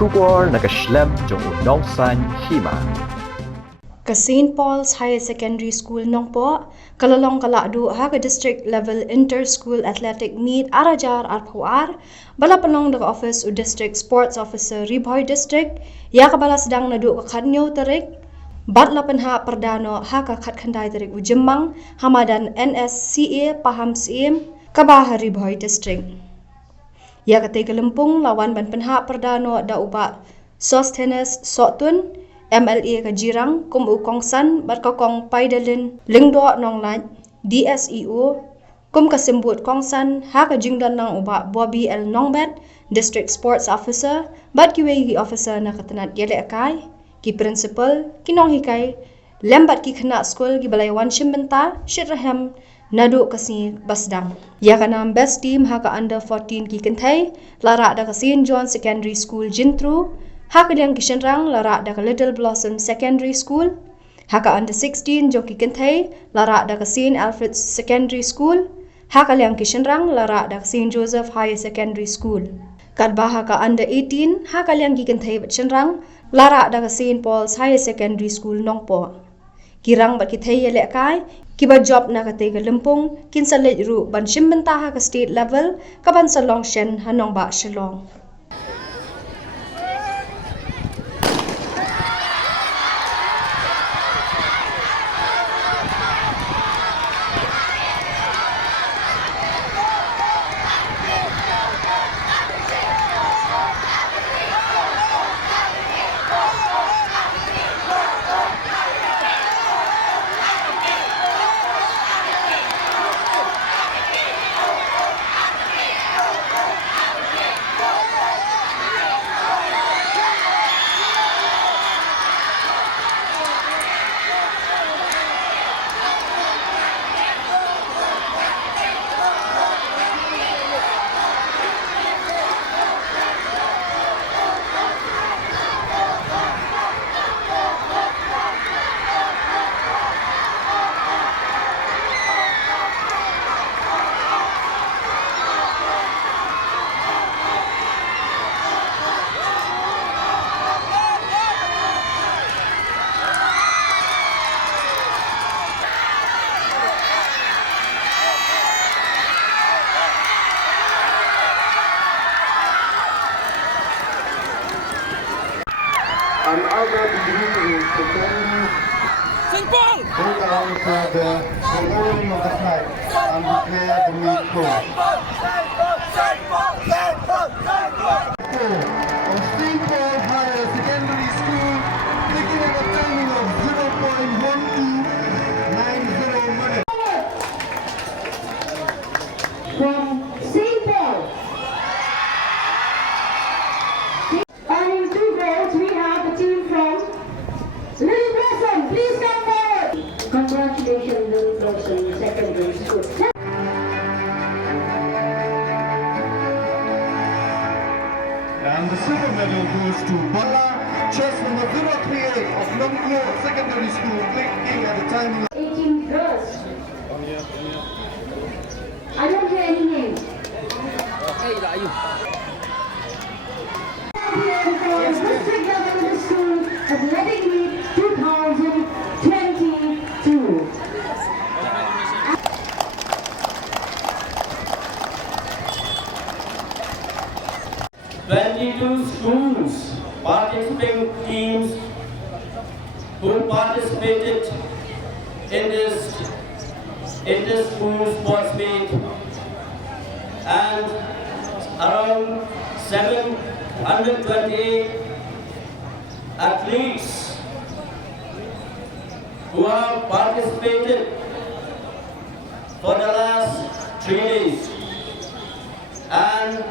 Shubor nakaslem jong unongsan Hima. Ka St. Paul's Higher Secondary School Nongpo, kalalong ka Lahduh ha ka district level inter-school athletic meet arajar arpawar, bala panong daga office u district sports officer Ri-Bhoi district, ya ka bala sedang nadu ka kanyo tarik, bat lapan ha perdano ha ka kat khandai tarik u jemang, hamadan NSCA paham sim, kabah Ri-Bhoi district. Ya ka te kelempung lawan ban penha perdano da uba Sosthenes Sotun, MLA ka Jirang, kum u kongsan, bat ka kong paidalin, lingdo nong laj, DSEO, kum kasimbut kongsan, ha ka jingdan ng uba Bobby L. Nongbet, District Sports Officer, bat kiwegi officer na katanat yele akay, ki principal, kinong hikay, lembat ki kena school, ki balay wanshim benta, shitrahem, nadu kasi basdang. Ya ka nam best team ha ka under 14 ki kentay, lara da ka St. John Secondary School Jintru, Haka liang kishenrang lara da ka Little Blossom Secondary School. Haka under 16 joki kentay lara da ka St. Alfred's Secondary School. Haka liang kishenrang lara da ka St. Joseph Higher Secondary School. Kadba haka under 18 haka liang kentay bat shenrang lara da ka St. Paul's Higher Secondary School Nongpo. Kirang bat kitay yele kai kiba job na ka te ka lempung kinsa ru ban shimbenta ha ka state level kaban sa Longshen hanong ba Shillong. And other degrees to St. Paul! go down for the lowering of the flag and declare the meet closed. Of St. Paul Higher Secondary School, taking a timing of 0.1290 minutes. From St. Paul. And in 2 goals, we have the team from Little Blossom. Please come forward. Congratulations, Little Blossom Secondary School. And the silver medal goes to Bala, chess number 038 of Lahduh Secondary School, playing at the timing of 18 girls. I don't hear any names. Hey, Rayu. District level school athletic meet 2022. 22 schools participating teams who participated in this inter-school sports meet, and around 728 athletes who have participated for the last 3 days. And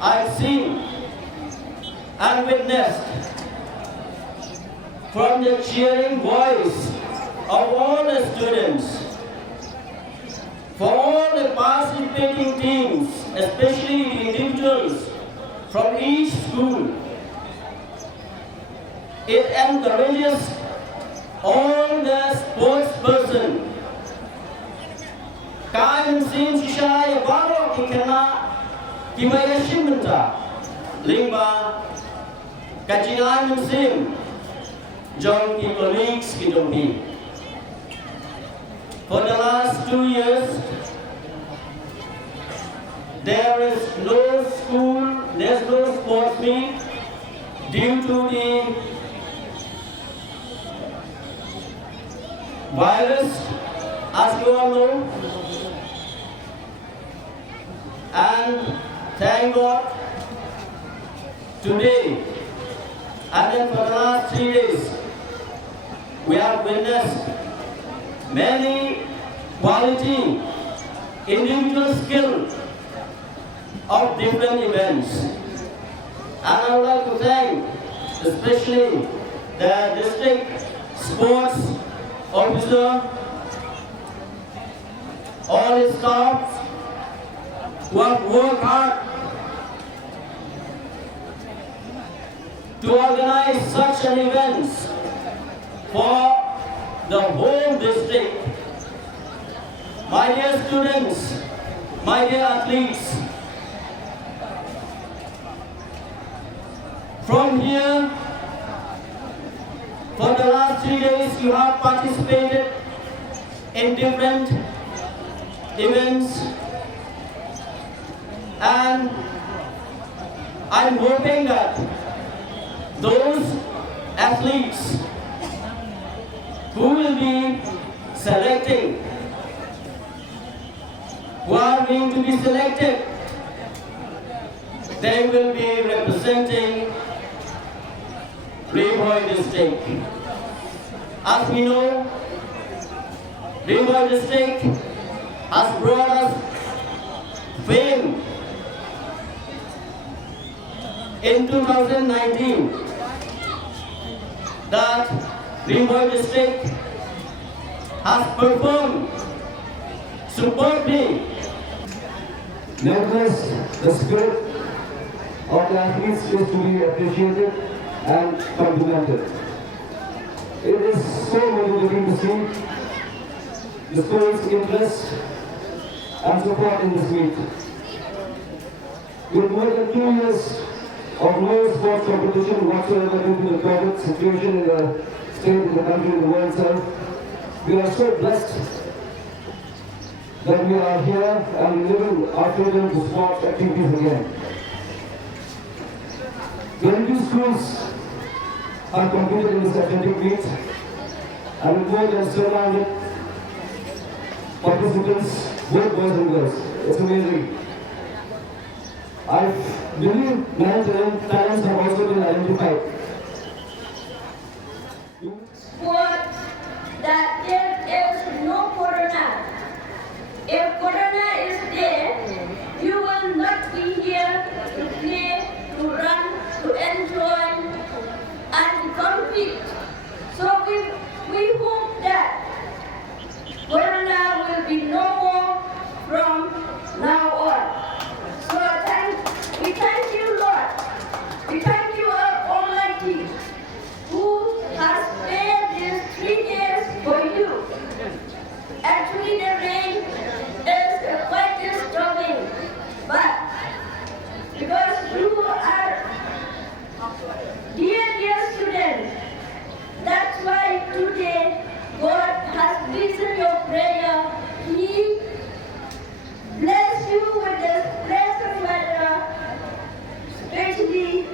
I've seen and witnessed from the cheering voice of all the students, for all the participating teams, especially the individuals from each school. It encourages all the sports person. Kain sin shisha ya baro ki kena ki mayashin benta. Lingba, Kajinai Muslim, John P. colleagues Kidombi. For the last 2 years, there is no school, there's no sports meet due to the virus, as you all know. And thank God, today, and then for the last 3 days, we have witnessed many quality individual skill of different events. And I would like to thank especially the district sports officer, all his staff who have worked hard to organize such an event for the whole district. My dear students, my dear athletes, from here, for the last 3 days, you have participated in different events, and I'm hoping that those athletes who will be selecting, who are going to be selected, they will be representing Ri-Bhoi district. As we know, Ri-Bhoi district has brought us fame in 2019 that Ri-Bhoi district has performed superbly. Nevertheless, the spirit of the athletes is to be appreciated and complimented. It is so motivating to see the school's interest and support in this meet. With more than 2 years of no sports competition whatsoever due to the COVID situation in the state, in the country, in the world itself, we are so blessed that we are here and living our freedom to sports activities again. 22 schools have competed in this athletic meet, and with more than 700 participants, both boys and girls. It's amazing. I believe 9 talents have also been identified. Sport that there is no corona. If corona is there, you will not be here to play, to run, to enjoy, and to compete. So we hope that corona will be no more from now on. So we thank you, Lord. We thank you, our Almighty, who has spared these 3 days for you. Actually, the rain is quite disturbing, but because you are dear students, that's why today God has listened your prayer. He bless you with this blessed weather, especially